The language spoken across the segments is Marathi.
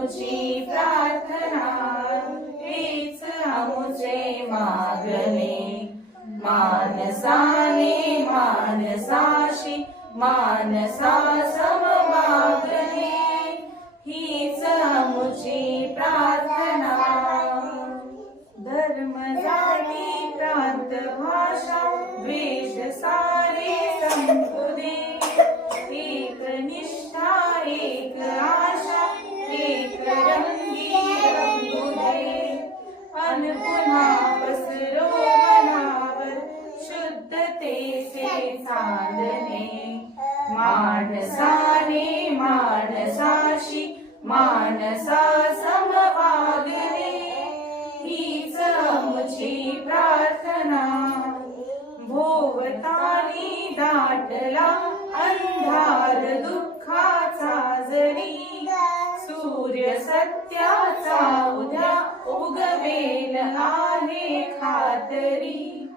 आमुची प्रार्थना, हीच आमुचे मागणे. मानसाने मानसाशी मानसा समवागणे, हीच आमुची प्रार्थना. धर्म जाती प्रांत भाषा द्वेष सारे संपू दे, एक निष्ठा एक आशा एक रंगी रंगू दे. अन पुन्हा पसरो मनावर शुद्धतेचे चांदणे. माणसाने माणसाशी मानसा समवागणे, हीच आमुची प्रार्थना. भोवताली दाटला अंधार दुःखाचा जरी, सूर्य सत्याचा उद्या उगवेल आहे खातरी.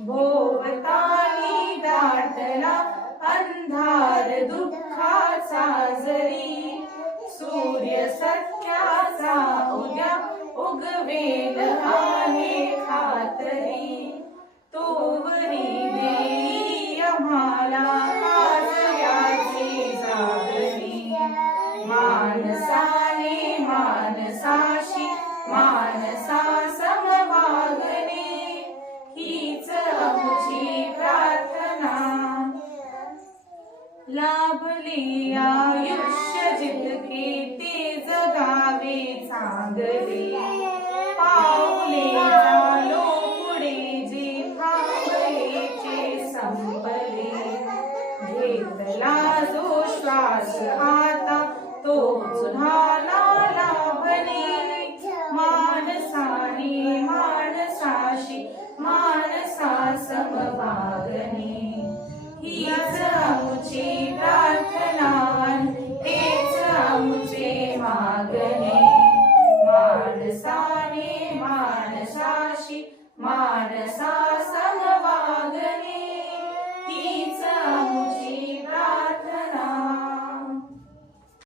भोवताली दाटला अंधार दुःखाचा जरी, सूर्य सत्याचा उद्या उगवेल आहे खातरी. तोवरी देई आम्हाला काजव्याची जागरी. माणसाने मानसाशी मानसा समवागणे, हीच आमुची प्रार्थना. लाभले आयुष्य जितके ते जगावे चांगले, पाऊले चालो पुढे जे थांबलेचे संपले. घेतला जो श्वास आता तो झाला लाभणे. माणसाने माणसाशी मानसा समवागणे, हीच आमुची प्रार्थना, हेच आमुचे मागणे. माणसाने माणसाशी मानसा